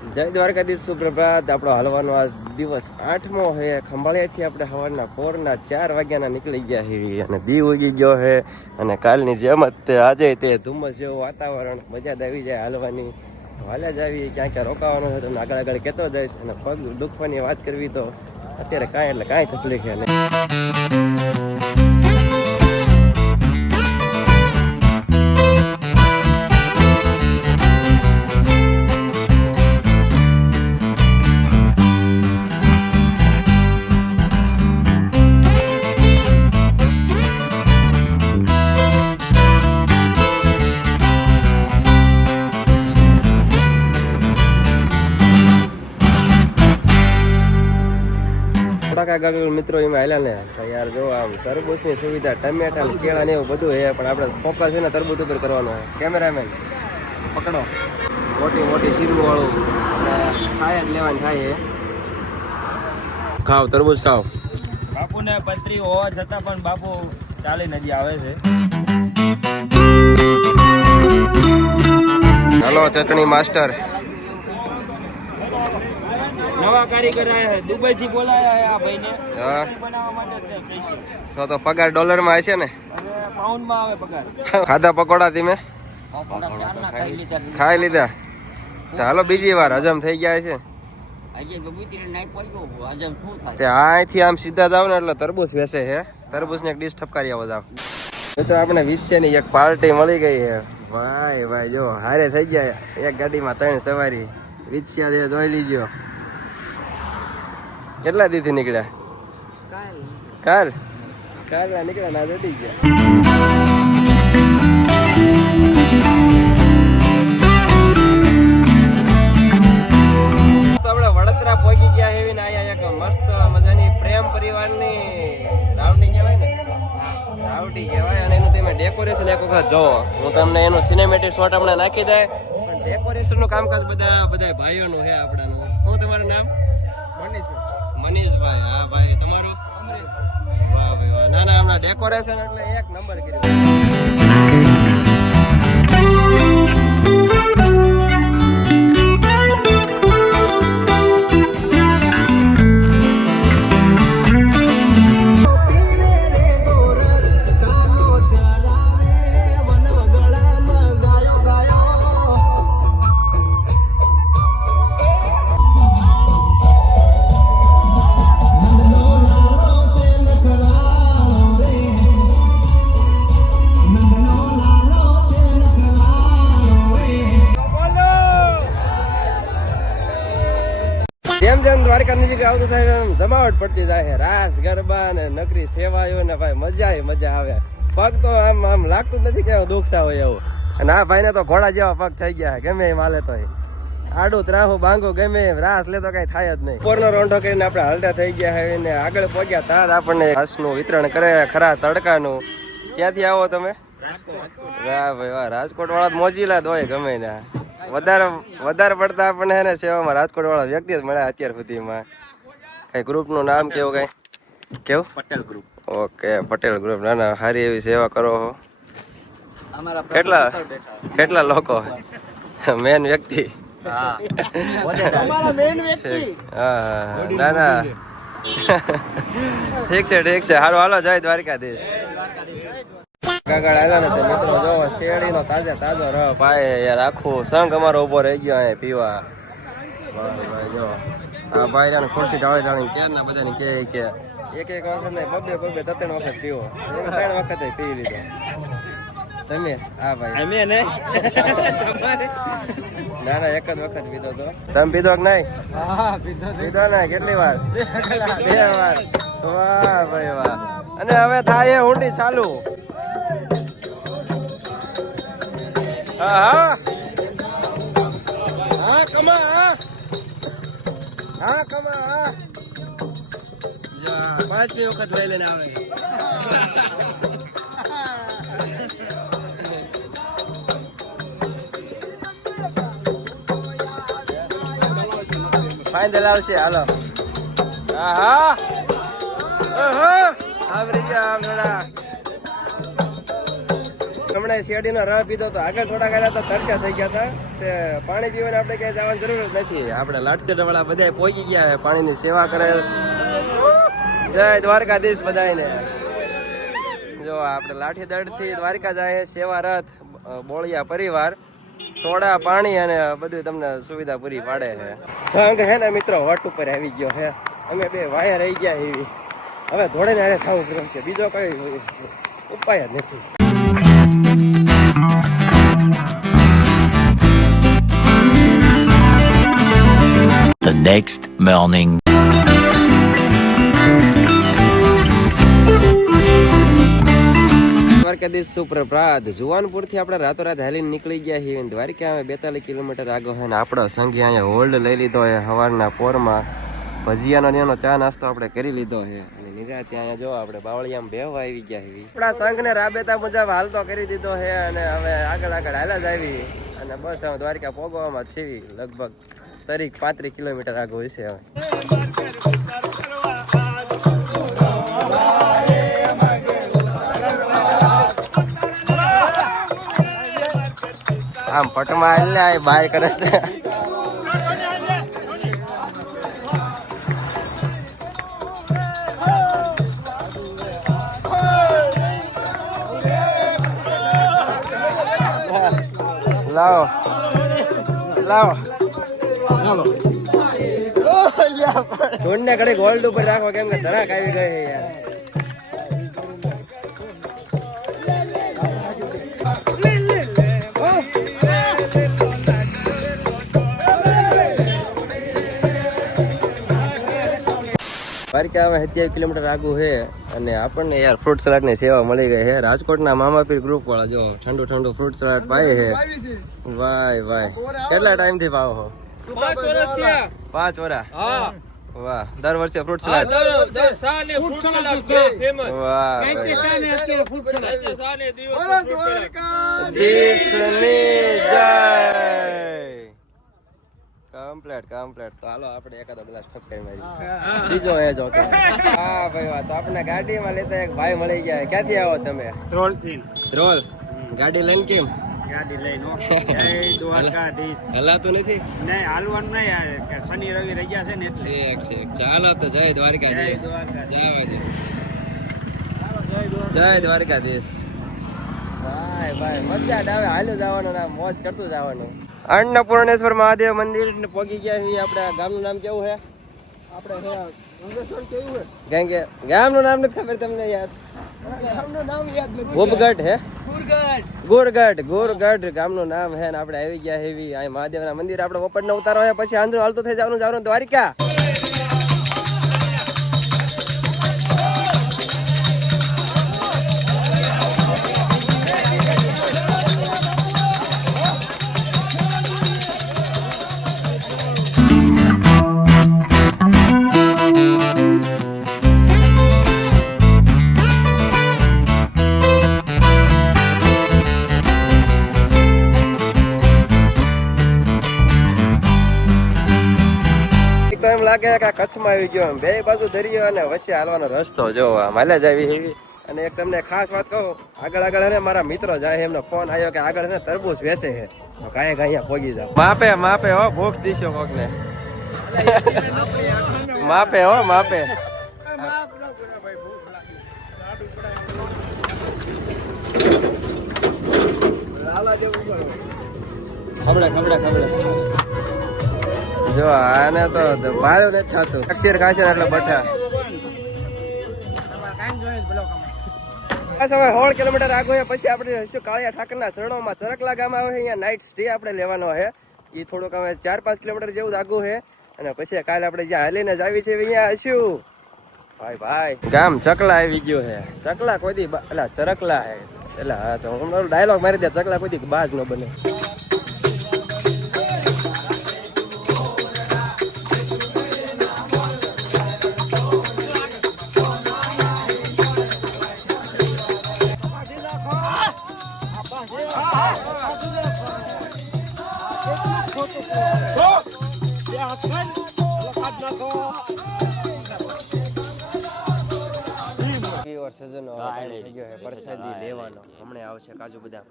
જય દ્વારકાધીશ, સુપ્રભાત. આપણો હાલવાનો આ દિવસ આઠમો છે ખંભાળિયાથી આપણે સવારના ફોરના ચાર વાગ્યાના નીકળી ગયા છીએ અને દી ઉગી ગયો છે અને કાલની જેમ જ તે આજે તે ધુમ્મસ જેવું વાતાવરણ મજા જ આવી જાય હાલવાની. તો હાલ્યા જ આવી. ક્યાં ક્યાં રોકાવાનું હોય તમને આગળ આગળ કહેતો જઈશ અને પગ દુખવાની વાત કરવી તો અત્યારે કાંઈ એટલે કાંઈ તકલીફ છે નહીં. આગળ મિત્રો એમાં આવેલા ને. તો યાર જો આમ તરબૂચની સુવિધા ટમેટા ને કેળા ને એવું બધું છે પણ આપણે ફોકસ છે ને તરબૂચ ઉપર કરવાનો છે. કેમેરામેન પકડો. મોટી મોટી શીરું વાળું ખાય જ લેવાની થાય ખાવ તરબૂચ ખાવ. બાપુને પત્રી હોવા છતાં પણ બાપુ ચાલી નજી આવે છે. હાલો ચટણી માસ્ટર. નવા કારીગર આયા દુબઈ થી બોલાયા છે આ ભાઈને. હા. બનાવવા માટે તો તો પગાર ડોલરમાં હશે ને? પાઉન્ડમાં આવે પગાર. ખાધા પકોડા તમે ખાઈ લીધા તો હાલો બીજી વાર હજમ થઈ ગયા છે અહીંથી આમ સીધા જાવ ને એટલે તરબૂચ વેસે છે. તરબૂચ ને એક ડીશ ઠપકારી આવો જાવ મિત્રો આપણે ની એક પાર્ટી મળી ગઈ છે. ભાઈ ભાઈ જો હારે થઈ ગયા. એક ગાડીમાં ત્રણ સવારી. વિચ્યા જોઈ લીજો. કેટલા દીથી નીકળ્યા? કાલ. કાલ? ના નીકળ્યા ના રેડી ગયા. તો આપણે વડોદરા પહોંચી ગયા એવી ને આયા એક મસ્ત મજાની પ્રેમ પરિવારની રાવટી કહેવાય ને? રાવટી કહેવાય અને એનું તમે ડેકોરેશન એક વખત જોવો હું તમને એનું સિનેમેટિક શોટ હમણાં નાખી દે. પણ ડેકોરેશનનું કામકાજ બધા બધા ભાઈઓનું છે આપણાનું. હું તમારું નામ? મનીષભાઈ. મનીષભાઈ હા ભાઈ તમારું? વાહ ભાઈ વાહ. ના ના હમણાં ડેકોરેશન એટલે એક નંબર કર્યું. આવતું થાય એમ જમાવટ પડતી જાય રાસ, ગરબા ને નકરી સેવાયો ને ભાઈ મજા મજા આવે. પગ તો આમ આમ લાગતું નથી કે દુખતા હોય એવું. અને આ ભાઈને તો ઘોડા જેવા પગ થઈ ગયા ગમે એમ હાલે તો આડું ત્રાહું, બાંગો ગમે રાસ લેતો કઈ થાય જ નહીં. પોરનો રોંઢો કરીને આપણે હાલતા થઈ ગયા છે ને આગળ પહોંચ્યા તાર આપણને ઘાસનું વિતરણ કરે ખરા તડકાનું. ક્યાંથી આવો તમે? વાહ ભાઈ વાહ રાજકોટ વાળા મોજીલા દોય ગમે ને વધારે વધારે પડતા આપણને સેવામાં રાજકોટ વાળા વ્યક્તિ જ મળ્યા અત્યાર સુધીમાં. કઈ ગ્રુપનું નામ કેવું કઈ? કેવું? Patel group okay Patel group ના ના સારી એવી સેવા કરો હો. કેટલા? કેટલા લોકો? મેન વ્યક્તિ. ના ના. ઠીક છે ઠીક છે. હારું હાલો જય દ્વારકાધીશ. કાગળ આવ્યા નથી મિત્રો. જો શેરડીનો તાજા તાજો રહ. ભાઈ યાર આખું સંઘ અમારો ઊભો રહી ગયો અહીંયા પીવા. ભાઈ જો. આ ભાઈ જાણે ખુરશી ઢાળી ઢાળી ક્યારના બધાને કહે કે એક એક વખત નહીં બબે બબે ત્રણ વખત પીવો ત્રણ વખત પી લીધો. તમે? હા ભાઈ. અમે ને? ના ના એક જ વખત પીધો તો. તમે પીધો કે નહીં? પીધો પીધો ને કેટલી વાર? બે વાર. વાહ ભાઈ વાહ. અને હવે થાય એ ઊંડી ચાલુ. હા હા. હા કમા હા કમા હા. પાંચમી વખત લઈ લઈને આવે. ફાઇનલ આવશે હાલો. હા હા આવરી ગયા થોડા હમણાં શેરડીનો રહ પીધો તો આગળ થોડા ગયા તો તરસ્યા થઈ ગયા હતા. પાણી પીવાને આપણે ક્યાંય જવાની જરૂર નથી. આપણે લાટકેટ વાળા બધા પહોંચી ગયા છે પાણીની સેવા કરે. જય દ્વારકાધીશ બધાને જો, આપણે લાઠીદળથી દ્વારકા જાય સેવા રથ બોળિયા પરિવાર. સોડા પાણી અને બધું તમને સુવિધા પૂરી પાડે છે. સંઘ હે ને મિત્રો, વટ ઉપર આવી ગયો હે. અમે બે વાયા રહી ગયા એવી. હવે ધોળે ને થવું પડશે. બીજો કઈ ઉપાય જ નથી. The next morning. દ્વારકાધીશ સુપ્રભાત. જુવાનપુરથી આપણે રાતોરાત હાલીને નીકળી ગયા છીએ. દ્વારકા અમે બેતાલીસ કિલોમીટર આગળ હોય ને આપણો સંઘી અહીંયા હોલ્ડ લઈ લીધો છે સવારના પોરમાં. ભજીયાનો ને એનો ચા નાસ્તો આપણે કરી લીધો છે અને નિરાતે અહીંયા જો આપણે બાવળિયામાં બેહવા આવી ગયા છીએ. આપણા સંઘને રાબેતા મુજબ હાલતો કરી દીધો છે અને હવે આગળ આગળ હાલા જ આવી. અને બસ હવે દ્વારકા પોગવામાં જ છીએ લગભગ. તરીક પાંત્રીસ કિલોમીટર આગળ હશે હવે. આમ પટમાં એટલે આ બાય કરે છે. લાવો. લાવો. ધૂળને ઘડી ગોલ્ડ ઉપર રાખો કેમ કે ધરાક આવી ગઈ છે યાર. હવે સત્યાવીસ કિલોમીટર આગું છે અને આપણને યાર ફ્રૂટ સલાડની સેવા મળી ગઈ છે. રાજકોટના મામાપીર ગ્રુપ વાળા જો ઠંડુ ઠંડુ ફ્રૂટ સલાડ પાય છે. વાય વાય. કેટલા ટાઈમથી પાવો છો? પાંચ વર્ષ થયા. પાંચ વરા? હા. વાહ દર વર્ષે ફ્રૂટ સલાડ. દર- દર ફ્રૂટ સલાડ છે. વાહ સલાડ રાજ્ય સાને દિવસ ફૂડ દ્વારકા દીપની જય. Complete complete. તો હાલો આપણે એકાદો ગ્લાસ ઠપકાઈ મારી બીજો એ જો કે હા ભાઈ વાત આપણે ગાડીમાં લેતા એક ભાઈ મળી ગયા. ક્યાંથી આવો તમે? રોલ ગાડી લઈને કેમ? ગાડી લઈને જય દ્વારકાધીશ. હલાતું નથી? નહીં હાલવાનું નહીં શનિ રવિ રહ્યા છે ને ઠીક ઠીક. ચાલો તો જય દ્વારકાધીશ. જય દ્વારકાધીશ. જય દ્વારકાધીશ. ભાઈ ભાઈ મજા આવે. હાલ્યું જવાનું નામ મોજ કરતું જવાનું. અન્નપૂર્ણેશ્વર મહાદેવ મંદિર પહોંચી ગયા છીએ આપણે ગામનું નામ કેવું છે? આપણે કેમ કે ગામનું નામ નથી ખબર તમને યાર. ગોપગઢ હે? ગોરગઢ. ગોરગઢ ગામનું નામ હે ને આપણે આવી ગયા હેવી અહીં મહાદેવના મંદિર આપણે ઓપન ઉતારો હે, પછી આંધળો હાલતો થઈ જવાનું જવાનું દ્વારિકા. લાગે કે કચ્છમાં આવી ગયો એમ. બે બાજુ દરિયો અને વચ્ચે હાલવાનો રસ્તો જોવા આમ જ આવી એવી. અને એક તમને ખાસ વાત કહું આગળ આગળ હે ને મારા મિત્રો જાય એમનો ફોન આવ્યો કે આગળ હે ને તરબૂચ વેચે છે. તો કાંઈ કાંઈ પહોંચી જાવ માપે માપે હો ભૂખ દીશો કોક ને માપે હો માપે. ખબડે ખબડે ખબડે જો, આને તો ભાડું નથી થતું. અક્ષર ખાશે એટલે બઠા. બસ સોળ કિલોમીટર આગળ છે, પછી આપણે શું, કાળિયા ઠાકરના શરણોમાં સરકલા ગામ આવે છે, અહીંયા નાઇટ સ્ટે આપણે લેવાનો છે. એ થોડુંક અમે ચાર પાંચ કિલોમીટર જેવું આગું છે. અને પછી કાલે આપણે જ્યાં હાલીને જ આવી છે અહીંયા હશું. ભાઈ ભાઈ. ગામ ચકલા આવી ગયો છે. ચકલા કોઈ દી અલા, ચરકલા એટલે હા તો હું ડાયલોગ મારી દે, ચકલા કોઈ દી બાજ ન બને. વર્ષ જનો થઈ ગયો વરસાદી લેવાનો. હમણાં આવશે કાજુ બદામ.